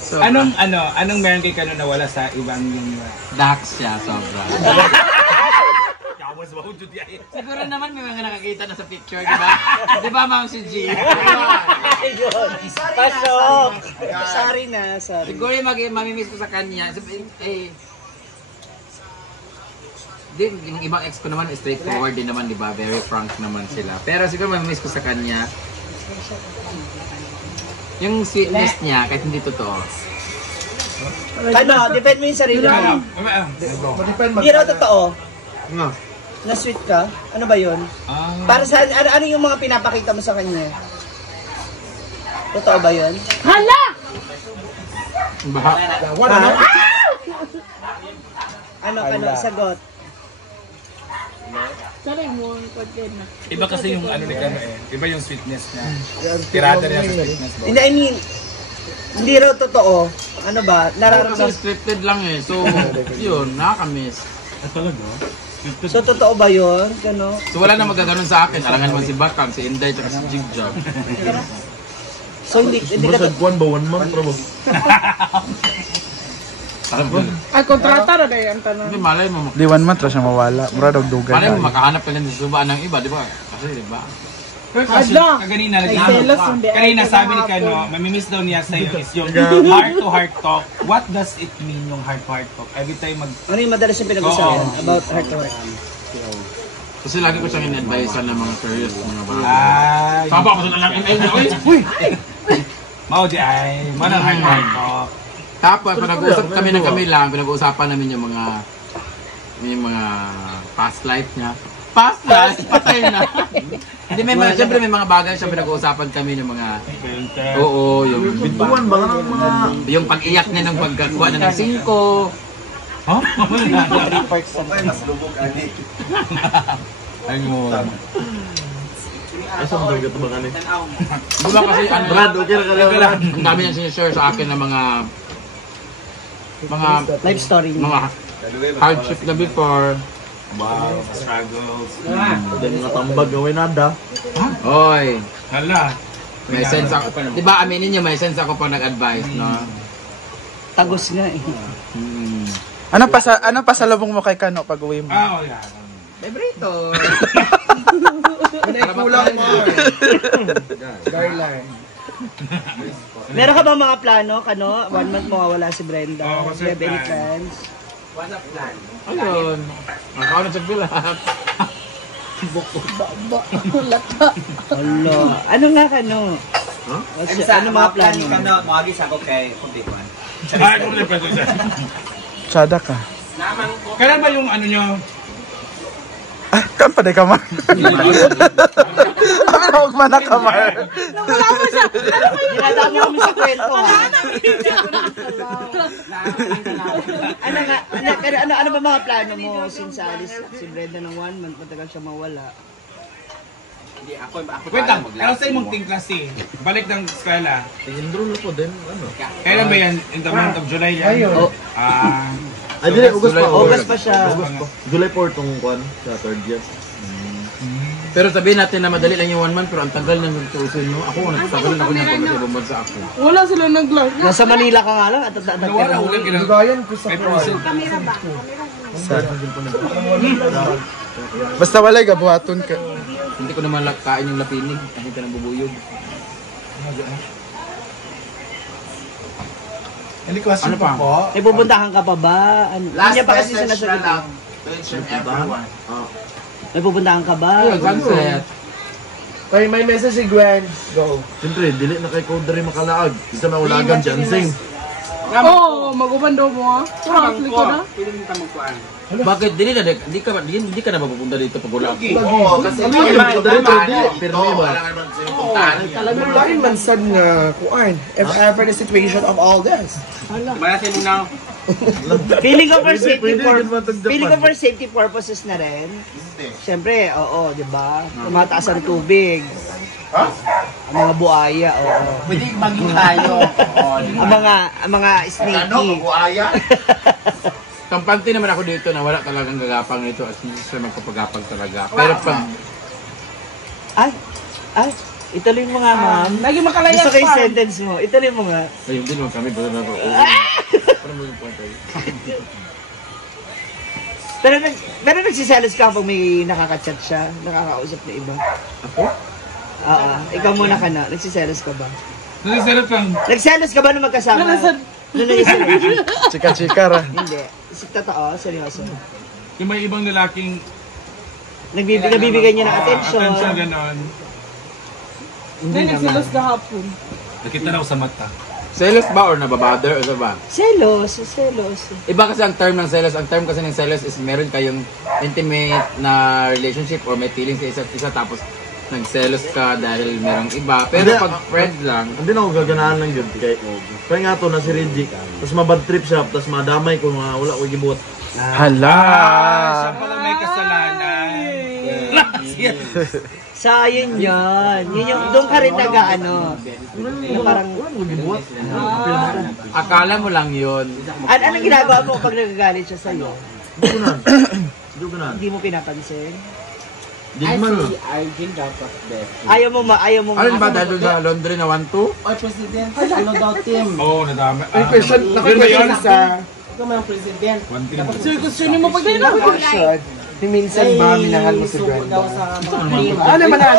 So, anong meron kay Kano na wala sa ibang yung... Dax siya, sobra. Siguro naman may mga nakakita na sa picture, di ba? Di ba, Ma'am si G? Pasok! Sorry na, sorry. Siguro yung mamimiss ko sa kanya. Yung ibang ex ko naman, straightforward din naman, di ba? Very frank naman sila. Pero siguro mamimiss ko sa kanya. Yung sweetness niya, kahit hindi totoo. Ano, depend mo yung sarili mo. Hindi raw totoo. Na sweet ka? Ano ba yun? Para sa ano yung mga pinapakita mo sa kanya? Totoo ba yun? Hala! Baha. Ano, sagot. Sorry mo, na. Iba kasi yung ano ni Kano eh. Iba yung sweetness niya. Tirada niya sa sweetness. Hindi, I mean, hindi raw totoo. Ano ba? Kasi scripted lang eh. So, yun, nakakamiss. So, totoo ba yun? Gano? So, wala na magkaganon sa akin. Alangan man si Bakang, si Inday, at si Jigjag. So, hindi ka Masag buwan ba? 1 month bro? Ay, kontrata na dahil ang tanong. Hindi, malay mo. Di 1 month ra siya mawala. Mura daw dugan. Malay mo, makahanap ka lang sa subaan ng iba, di ba? Kasi, di ba? Kanina sabi ni Kano, mamimiss daw niya sa'yo is yung heart-to-heart talk. What does it mean yung heart-to-heart talk? Every time Ano yung madalas yung pinag-usapan about heart to heart? Kasi lagi ko siyang in-advisean ng mga serious mga bagay. Ay! Saba ko sa lalaki na yun. Uy! Mao di ay, manang heart-to-heart talk. Tapos, pag nag-uusap kami ng kami lang, pinag-uusapan namin yung mga past life niya. Past life? Patay na. Hindi, siyempre may mga bagay siya pinag-uusapan kami ng mga... Oo, yung... Bituan ba ng mga... Yung pag-iyak niya ng pagkakuha na ng 5. Huh? 3 parts sa Mas lubog, ani. Ay mo. Asa mo talaga ito ba kani? Di ba kasi ano... Brad, okay na ka lang. Ang dami niyang sinishare sa akin ng mga life story niya. mga hardship na before. Wow, struggles. Then mga tambag gawin nada. Oy, Hala. may sense ako. Di ba aminin niyo may sense ako pag nag-advise, no? Tagos nga eh. Ano pasalubong mo kay Kano pag uwi mo? Ah, wala. Vibrator. Kulang mo. Garland. Meron ka ba mga plano, Kano? 1 month mawawala si Brenda. Oo, Do you have any plans? What's up, plan? Ayun. Ako na sa bilat. Hala. Ano nga, Kano? Huh? Ano mga plano mo? Kano, mawagis ako kay Kumbikuan. Ay, kung pwede siya. Tsada ka. Kailan ba yung ano nyo? Kan pa de kamar. Huwag man na kamar. Wala pa siya. Dinadami kami sa kwento. Ano ba mga plano mo since alis si Brenda ng 1 month, matagal siya mawala? Hindi, ako Wait lang, ano sa imong ting klase? Balik ng eskwela. Tingin ko din, ano? Kailan ba yan? In the month of July yan? Ay, dili, August pa. August pa siya. July 4 tong kwan sa 3rd year. Pero sabihin natin na madali lang yung 1 month, pero ang tagal na magtuusin mo. Ako, nagtagal na ako niya pag ibang bansa ako. Wala sila nag-live. Nasa Manila ka nga lang at Nawala ulit ka Gayan ko sa may process. Kamera ba? Basta walay gabuhaton ka. Hindi ko naman kain yung lapinig. Kahit ka nang bubuyog. Any question Ano pa? po? May pupuntahan ka pa ba? Ano? Last Hindi pa kasi message na sinasagot. lang to ensure everyone. May pupuntahan ka ba? Ayun, sunset. Ay, may message si Gwen. Go. Siyempre, dili na kay Codere makalaag. Isa maulagan dyan, sing. Oo, mag-ubando mo ah. Parang ko na. Pwede mo magkuhan. Bakit? Hindi ka na mapupunta dito pag wala ako. Oo, kasi Ay, Codere, pwede. Pero may ba? Alam naman sino puntahan. Talagang lain man sad nga kuan if ever the situation of all this. Malasin mo na. Feeling ko for safety Pwede, for pwede matag-Japan. feeling ko for safety purposes na rin. Siyempre, oo, 'di ba? Tumataas ang tubig. Ang mga buaya, oo. Pwede maging tayo. Ang mga snakey. Buaya? Kampante naman ako dito na wala talagang gagapang nito at hindi siya magpapagapang talaga. Pero pag... Ay, ay, Ituloy mo nga, ma'am. Lagi makalayas Gusto ko yung pa. sentence mo. Ituloy mo nga. Ayun din naman kami. Para mo yung point tayo. Pero nagsiselos ka pag may nakaka-chat siya, nakakausap na iba. Ako? Oo. Ikaw muna ka na. Nagsiselos ka ba? Nasisalot kang... Nagselos ka ba nung magkasama? Nung nagsiselos? Chika-chika ra. Hindi. Totoo, seryoso. Yung may ibang lalaking... Nabibigyan niya ng attention. Attention, ganon. Hindi, nagsilos kahapon. Nakita na ako sa mata. Selos ba or nababother o ba? Selos. Iba kasi ang term ng selos. Ang term kasi ng selos is meron kayong intimate na relationship or may feelings sa isa't isa tapos nagselos ka dahil merong iba. Pero Hindi, pag friend lang, Hindi na ako gaganaan lang yun. Kaya nga to na si Reggie. Tapos mabad trip siya. Tapos madamay ko nga wala ko gibot. Hala. Siya pala may kasalanan. So, yun yun. Yun yung, doon ka rin nag-ano. Na parang, akala mo lang yun. anong ginagawa mo pag nagagalit siya sa'yo? Hindi ko na. Hindi mo pinapansin? Hindi man. Ayaw mo Alin ba dahil sa laundry na 1-2? Oo, nadami. Question, naka-question sa One team. Sir, gusto niyo mo pagdala? question. Minsan ba minahal mo si Brenda? Ano man na?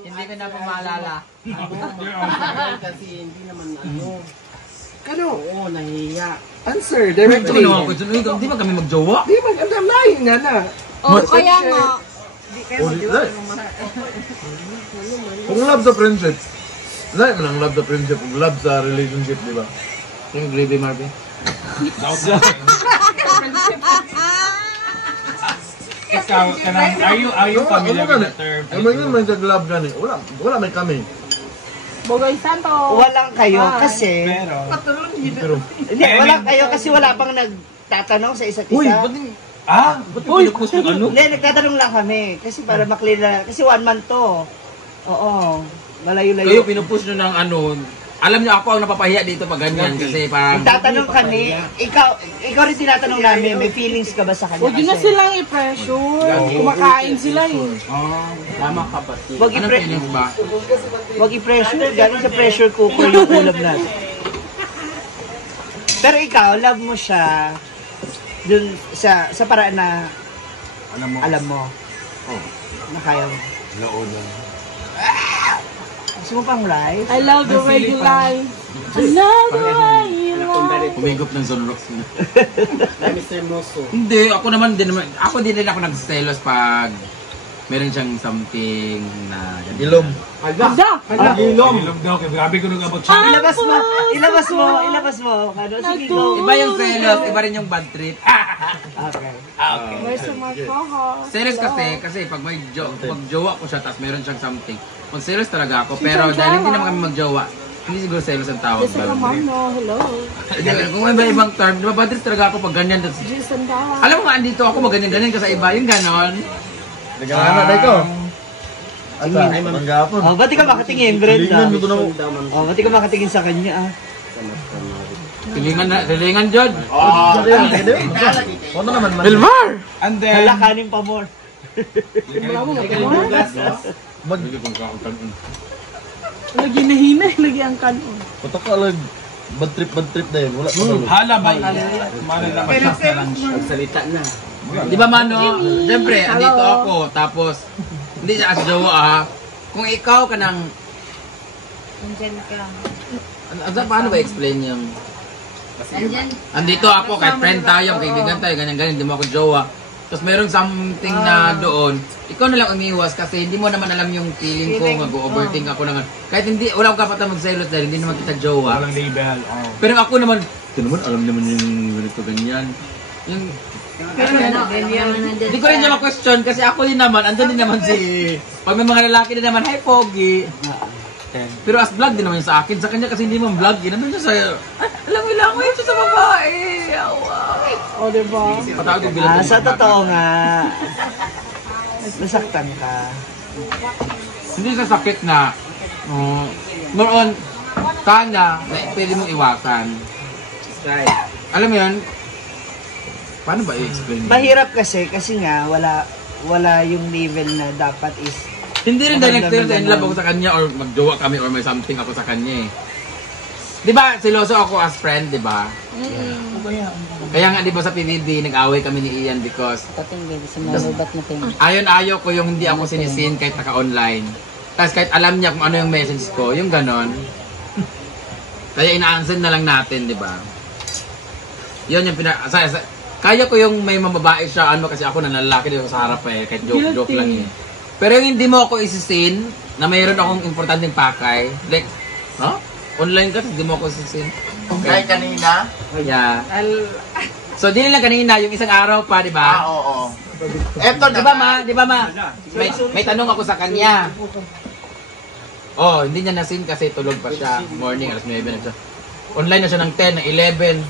Hindi ko na pa maalala. Ano? Oo, nahiya. Answer, directly. Hindi ba kami magjowa? Di man, ang lahin nga na. Oh, kaya nga. Kung love sa friendship, lahat man ang love sa friendship, kung love sa relationship, di ba? Yung gravy Marvin. Ikaw, kanang, are you familiar with the term? Ay, may naman sa love gani. Wala may kami. Bogay Santo. Walang kayo kasi... Pero, Hindi, walang kayo kasi wala pang nagtatanong sa isa't isa. ba't yung pinupost yung ano? Hindi, nagtatanong lang kami. Kasi para maklear na... Kasi 1 month to. Oo. Malayo-layo. Kayo pinupush nyo ng ano, alam niyo ako ang napapahiya dito pag ganyan kasi parang... Nagtatanong kami, ikaw rin tinatanong namin, may feelings ka ba sa kanya? Huwag yun na silang i-pressure. Kumakain sila eh. Tama ka ba? Huwag Anong feelings ba? Huwag i-pressure, galing sa pressure cooker yung ulam natin. Pero ikaw, love mo siya dun sa paraan na alam mo. Na kaya mo. Gusto mo pang rice? I love the way you lie. I love the way you lie. Humigop ng sunrocks mo. Hindi, ako naman din naman, ako din ako nagselos pag meron siyang something na... Ilom. Ada! Ilog daw, kaya grabe ko nung abot siya. Ilabas mo. Ano, sige, go. Iba yung selos, iba rin yung bad trip. Okay. Where's the my co-host? Selos kasi pag may magjowa ko siya tapos meron siyang something, magselos talaga ako. Pero dahil hindi naman kami magjowa, hindi siguro selos ang tawag. Jess and Mano, hello. Kung may ibang term, di ba bad trip talaga ako pag ganyan. Jess and Dawa. Alam mo nga, andito ako maganyan-ganyan ka sa iba, yung ganon. Nagkakanak na ito. Asa, manggapon. Oh, ba't di ka makatingin, Brenda? Tilingan mo ito na mo. Oh, ba't di ka makatingin sa kanya, ah? Tilingan, Jod. Ano naman man. Vilmar! And then, Hala, kanin pa more. Lagi nahinay, lagi ang kanon. Patok ka lang. Bad trip na yun. Wala pa talo. hala ba yun? Mana na masyas na lang siya. Salita na. Di ba Mano? Siyempre, andito ako, tapos, hindi siya as jowa kung ikaw ka nang... Nandyan ka. Paano ba explain yung... Nandyan. Andito ako, kahit friend tayo, kaibigan tayo, ganyan-ganyan, hindi mo ako jowa. Tapos meron something na doon, ikaw na lang umiwas kasi hindi mo naman alam yung feeling ko, mag-overthink ako naman. Kahit hindi, wala akong kapatang magselos dahil hindi naman kita jowa. Walang label. Pero ako naman, ito naman, alam naman yung ganito, ganyan. Yung... Hindi ko rin niya ma-question kasi ako din naman, andun din naman si... Pag may mga lalaki din naman, hi Pogi. Pero as vlog din naman sa akin, sa kanya kasi hindi man vlog, nandun siya sa... Alam mo lang, siya sa babae. O, diba? Patawag yung bilang. Sa totoo nga, nasaktan ka. Hindi sa sakit na, more on, sana, na pwede mong iwasan. Alam mo yun, paano ba i-explain? Mahirap kasi nga, wala yung level na dapat is Hindi rin dahil nag-turn in love ako sa kanya or magjowa kami or may something ako sa kanya eh. Di ba, siloso ako as friend, di ba? Kaya nga di ba sa PBB, nag-away kami ni Ian because ayaw ko yung hindi ako sinisin kahit naka-online. Tapos kahit alam niya kung ano yung message ko, yung ganon. Kaya ina-answer na lang natin, di ba? Yun yung kaya ko yung may mababae siya, ano, kasi ako nanlalaki dito sa harap eh, kahit joke lang eh. Pero yung hindi mo ako isisin, na mayroon akong importanteng pakay, like, online ka, hindi mo ako isisin. Kaya kanina? Yeah. So, di lang kanina, yung isang araw pa, di ba? Oo. Eto na. Di ba ma? May tanong ako sa kanya. Oh, hindi niya nasin kasi tulog pa siya. Morning, alas 9 na siya. Online na siya ng 10, ng 11.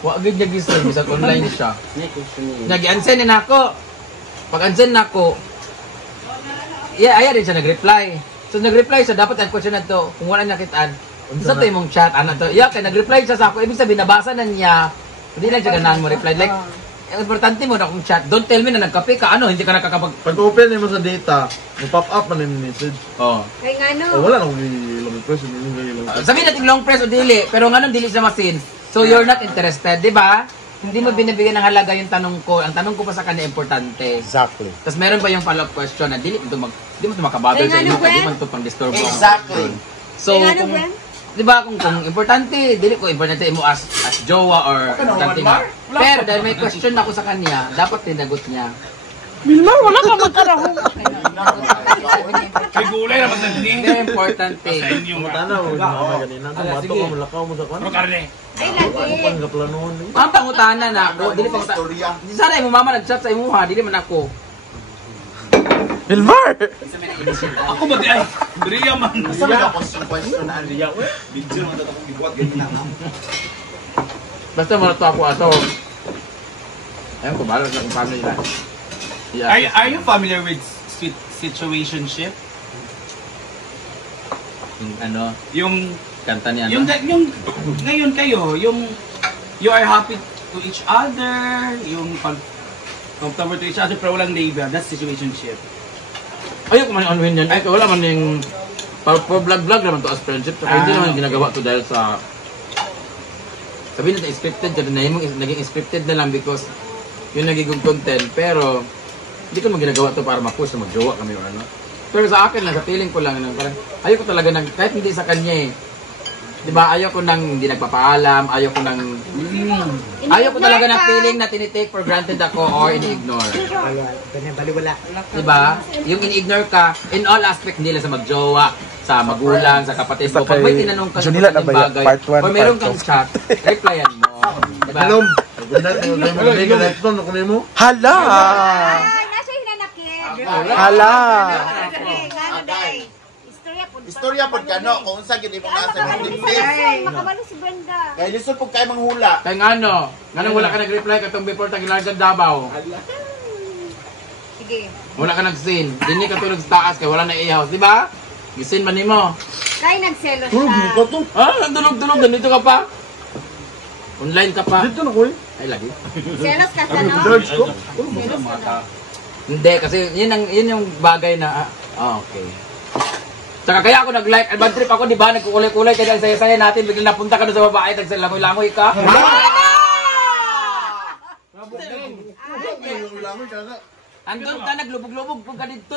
Wag niya gising, bisag online siya. Nag-unsend na ako. Pag-unsend na ako, din siya nag-reply. So nag-reply siya, dapat ang question na to, kung wala nakitaan, sa to yung chat, ano to, kaya nag-reply siya sa ako, ibig sabihin, nabasa na niya, hindi lang siya ganahan mo reply. Like, importante mo na kung chat, don't tell me na nagkape ka, ano, hindi ka nakakapag... Pag-open mo sa data, pop up man yung message. Oh. Kaya nga no. Wala nang long press, sabihin natin long press o dili, pero nga nung dili siya masin, so you're not interested, di ba? Hindi mo binibigyan ng halaga yung tanong ko. Ang tanong ko pa sa kanya importante. Exactly. Tapos meron pa yung follow-up question na di mo ito makabother sa inyo, hindi mo ito pang disturb. Exactly. So, di ba kung importante, dili ko importante mo as jowa or something. Pero dahil may question ako sa kanya, dapat tinagot niya. Milmar, wala ka magkarahong. May gulay na masandin. Very important thing. Tanaw, ganina. Tumato ka, malakaw mo sa kwan. Ano karne? Ay, lagi. Pangkaplanuhan. Ang pangutana na ako, dili pangutana. Di sana yung mama nag-chat sa imuha, dili man ako. Milmar! Ako ba di ay? Dria man. Basta may question na Andrea. Video naman tatapong gibuhat, ganyan na. Basta marato ako ato. Ayun ko, balas na kung paano nila. Are you familiar with situationship? Ano? Yung Kanta niya, yung ngayon kayo, yung you are happy to each other, yung pag comfortable to each other pero walang label, that's situationship. Ayoko man on-win yan. Ay, wala man yung vlog naman to as friendship. Saka hindi naman ginagawa to dahil sa sabihin natin scripted, naging scripted na lang because yun nagiging content. Pero hindi ko naman ginagawa to para ma-push na mag-jowa kami o ano. Pero sa akin lang, sa feeling ko lang, parang ayoko talaga ng, kahit hindi sa kanya eh. Diba, ayoko nang hindi nagpapaalam, ayoko talaga ng feeling na tinitake for granted ako or ini-ignore. Baliwala. Diba? Yung ini-ignore ka, in all aspect nila sa magjowa, sa magulang, sa kapatid mo. Pag may tinanong ka sa mga bagay, o meron kang chat, replyan mo. Diba? Hello. Hala! Nasa hinanakit. Hala! Istorya po ka, no? Kung saan gini mo nasa mga dibdib. Makabalo si Brenda. Kaya gusto po kayo manghula. Kaya nga no, wala ka nag-reply katong before tagilargan Davao. Sige. Wala ka nag-sin. Dini ka tulog sa taas kaya wala na i-house, di ba? Gisin man nimo. Kaya nagselos Tulog siya. ko to. Tulog, ganito ka pa. Online ka pa. Dito na ko eh. Ay, lagi. Selos ka sa no? George ko. Selos ka na. Hindi, kasi yun yung bagay na, okay. Saka kaya ako nag-like, bad trip ako, di ba? Nagkukulay-kulay, kaya ang saya-saya natin, biglang napunta ka doon sa babae, nagsalangoy-langoy ka. Andun ka, naglubog-lubog, pag ka dito,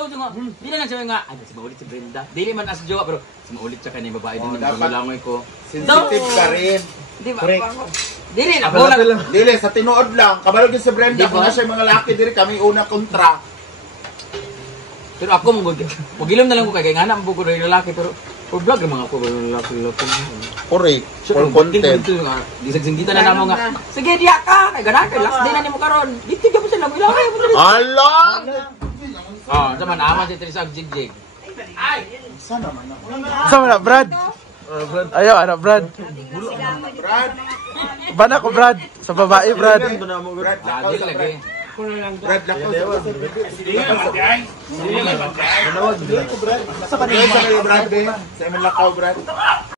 di na lang siya nga, ay, si Maulit si Brenda. Di man as jowa, pero si Maulit siya kanina babae din, nagsalangoy ko. Sensitive ka rin. Di ba? Dili na, bola. Dili, sa tinuod lang. Kabalog yung si Brenda, kung nasa mga laki diri kami una kontra. Pero ako, magilom na lang ko kaya nga na ang buko ng lalaki, pero for vlog naman ako, lalaki. Correct. For content. Disagsinggita na namo nga. Sige, diya ka! Kaya gana, kaya last day na nimo karon. Dito ka mo sila, ilaway mo dito. Ala! Sama naman si Teresa og Jigjig. Sana man ako. Sama na, Brad. Ayaw, ano, Brad. Brad. Bana ko, Brad. Sa babae, Brad. Brad, lakaw Di sa lagi. Brad, lakaw sa Sige nga, Batay. Sige nga, Batay. Sa kanila, Brad. Sa imong lakaw, Brad.